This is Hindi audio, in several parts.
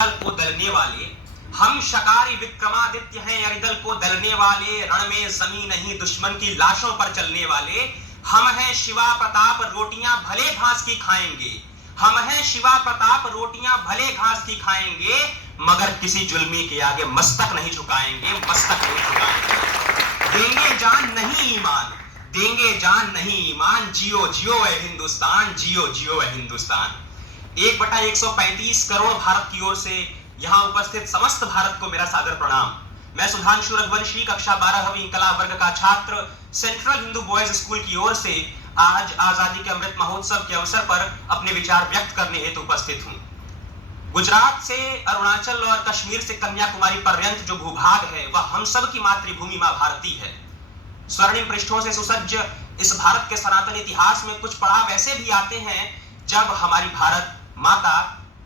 को दलने वाले, हम शकारी विक्रमादित्य हैं अरिदल को दलने वाले, रण में जमी नहीं दुश्मन की लाशों पर चलने वाले। हम हैं शिवा प्रताप रोटियां भले घास की खाएंगे, हम हैं शिवा प्रताप रोटियां भले घास की खाएंगे, मगर किसी जुल्मी के आगे मस्तक नहीं झुकाएंगे, मस्तक नहीं झुकाएंगे। देंगे जान नहीं ईमान, देंगे जान नहीं ईमान, जियो जियो है हिंदुस्तान, जियो जियो है हिंदुस्तान। 1/135 करोड़ भारत की ओर से यहां उपस्थित समस्त भारत को मेरा सादर प्रणाम। मैं सुधांशु रघुवंशी, कक्षा 12वीं कला वर्ग का छात्र, सेंट्रल हिंदू बॉयज स्कूल की ओर से आज आजादी के अमृत महोत्सव के अवसर पर अपने विचार व्यक्त करने हेतु उपस्थित हूं। गुजरात से अरुणाचल और कश्मीर से कन्याकुमारी पर्यंत जो भूभाग है वह हम सब की मातृभूमि मां भारती है। स्वर्णिम पृष्ठों से सुसज्ज इस भारत के सनातन इतिहास में कुछ पड़ाव ऐसे भी आते हैं जब हमारी भारत माता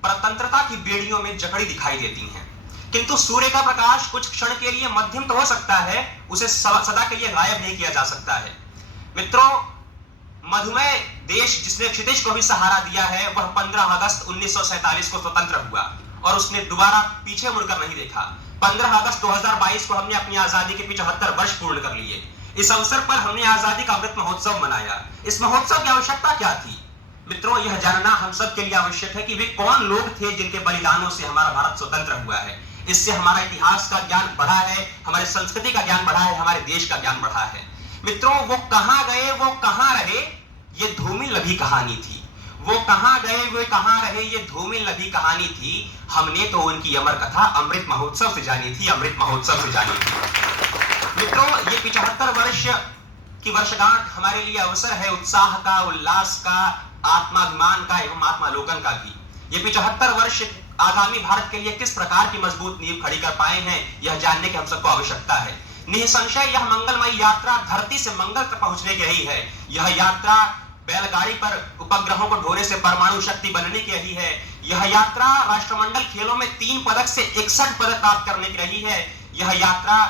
परतंत्रता की बेड़ियों में जकड़ी दिखाई देती हैं, किंतु सूर्य का प्रकाश कुछ क्षण के लिए मध्यम तो हो सकता है, उसे सदा के लिए गायब नहीं किया जा सकता है। मित्रों, मधुमेह देश जिसने क्षितिज को भी सहारा दिया है वह 15 अगस्त 1947 को स्वतंत्र हुआ और उसने दोबारा पीछे मुड़कर नहीं देखा। 15 अगस्त 2022 को हमने अपनी आजादी के 75 वर्ष पूर्ण कर लिए। इस अवसर पर हमने आजादी का अमृत महोत्सव मनाया। इस महोत्सव की आवश्यकता क्या थी? मित्रों, यह जानना हम सब के लिए आवश्यक है कि वे कौन लोग थे जिनके बलिदानों से हमारा भारत स्वतंत्र हुआ है। इससे हमारा इतिहास का ज्ञान बढ़ा है, हमारे संस्कृति का ज्ञान बढ़ा है, हमारे देश का ज्ञान बढ़ा है। मित्रों, वो कहां गए, वो कहां रहे, ये धूमिल लभी कहानी थी। वो कहां गए, वे कहां रहे, ये धूमिल लभी कहानी थी। हमने तो उनकी अमर कथा अमृत महोत्सव से जानी थी, अमृत महोत्सव से जानी थी। मित्रों, ये 75 वर्ष की वर्षगांठ हमारे लिए अवसर है उत्साह का, उल्लास का, आत्माभिमान का एवं आत्मालोकन का भी। ये 75 वर्ष आगामी भारत के लिए किस प्रकार की मजबूत नींव खड़ी कर पाए हैं, यह जानने की हम सबको आवश्यकता है। निसंशय यह मंगलमयी यात्रा धरती से मंगल तक पहुंचने की रही है। यह यात्रा बैलगाड़ी पर उपग्रहों को ढोने से परमाणु शक्ति बनने की रही है। यह यात्रा राष्ट्रमंडल खेलों में 3 पदक से 61 पदक प्राप्त करने की रही है। यह यात्रा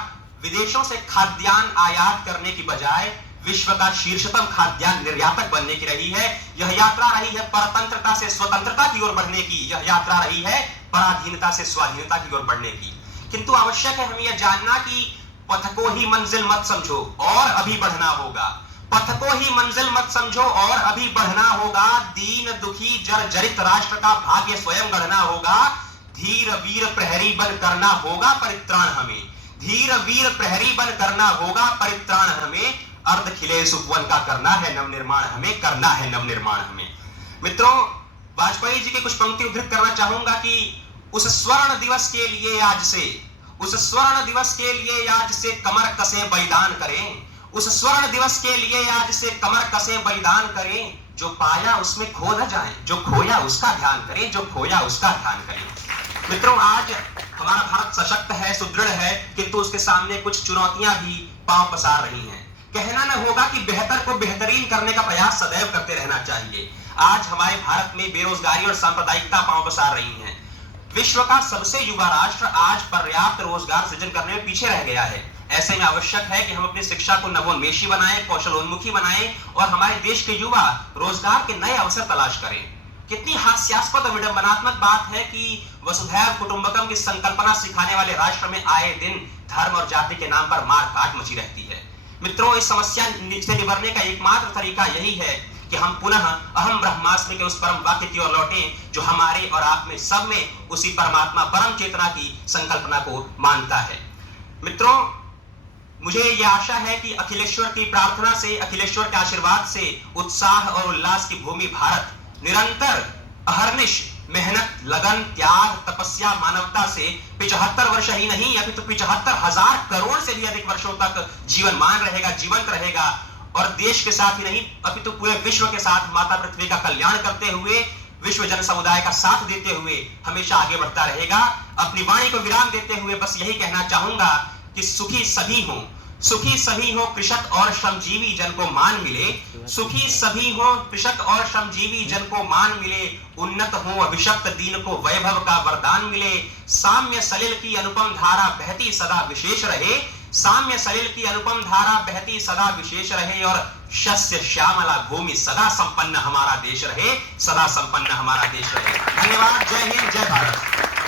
विदेशों से खाद्यान्न आयात करने की बजाय विश्व का शीर्षतम खाद्यान्न निर्यातक बनने की रही है। यह यात्रा रही है परतंत्रता से स्वतंत्रता की ओर बढ़ने की। यह यात्रा रही है पराधीनता से स्वाधीनता की ओर बढ़ने की। किंतु आवश्यक है हमें यह जानना कि पथ को ही मंजिल मत समझो और अभी बढ़ना होगा। पथ को ही मंजिल मत समझो और अभी बढ़ना होगा। दीन दुखी जर्जरित राष्ट्र का भाग्य स्वयं गढ़ना होगा। धीर वीर प्रहरी बन करना होगा परित्राण हमें। धीर वीर प्रहरी बन करना होगा परित्राण हमें। अर्ध खिले सुपवन का करना है नवनिर्माण हमें, करना है नवनिर्माण हमें। मित्रों, वाजपेयी जी की कुछ पंक्ति उद्धृत करना चाहूंगा कि उस स्वर्ण दिवस के लिए आज से, उस स्वर्ण दिवस के लिए आज से कमर कसे बलिदान करें। उस स्वर्ण दिवस के लिए आज से कमर कसे बलिदान करें। जो पाया उसमें खो न जाए, जो खोया उसका ध्यान करें, जो खोया उसका ध्यान करें। मित्रों, आज हमारा भारत सशक्त है, सुदृढ़ है, किंतु उसके सामने कुछ चुनौतियां भी पांव पसार रही हैं। कहना न होगा कि बेहतर को बेहतरीन करने का प्रयास सदैव करते रहना चाहिए। आज हमारे भारत में बेरोजगारी और सांप्रदायिकता पांव पसार रही हैं। विश्व का सबसे युवा राष्ट्र आज पर्याप्त रोजगार सृजन करने में पीछे रह गया है। ऐसे में आवश्यक है कि हम अपनी शिक्षा को नवोन्मेषी बनाएं, कौशलोन्मुखी बनाएं और हमारे देश के युवा रोजगार के नए अवसर तलाश करें। कितनी हास्यास्पद और विडंबनात्मक बात है कि वसुधैव कुटुंबकम की संकल्पना सिखाने वाले राष्ट्र में आए दिन धर्म और जाति के नाम पर मार काट मची रहती है। मित्रों, इस समस्या से निबरने का एकमात्र तरीका यही है कि हम पुनः अहम ब्रह्मास्मि के उस परम वाक्य की ओर लौटें जो हमारे और आप में सब में उसी परमात्मा परम चेतना की संकल्पना को मानता है। मित्रों, मुझे यह आशा है कि अखिलेश्वर की प्रार्थना से, अखिलेश्वर के आशीर्वाद से उत्साह और उल्लास की भूमि भारत निरंतर अहर्निश मेहनत, लगन, त्याग, तपस्या, मानवता से 75 वर्ष ही नहीं अभी तो 75,000 करोड़ से भी अधिक वर्षों तक जीवनमान रहेगा, जीवंत रहेगा और देश के साथ ही नहीं अभी तो पूरे विश्व के साथ माता पृथ्वी का कल्याण करते हुए, विश्व जन समुदाय का साथ देते हुए हमेशा आगे बढ़ता रहेगा। अपनी वाणी को विराम देते हुए बस यही कहना चाहूंगा कि सुखी सभी हो, सुखी सभी हो, कृषक और श्रमजीवी जन को मान मिले। सुखी सभी हो, कृषक और श्रमजीवी जन को मान मिले। उन्नत हो, अभिशप्त दीन को वैभव का वरदान मिले। साम्य सलिल की अनुपम धारा बहती सदा विशेष रहे। साम्य सलिल की अनुपम धारा बहती सदा विशेष रहे और शस्य श्यामला भूमि सदा संपन्न हमारा देश रहे, सदा संपन्न हमारा देश रहे। धन्यवाद। जय हिंद, जय भारत।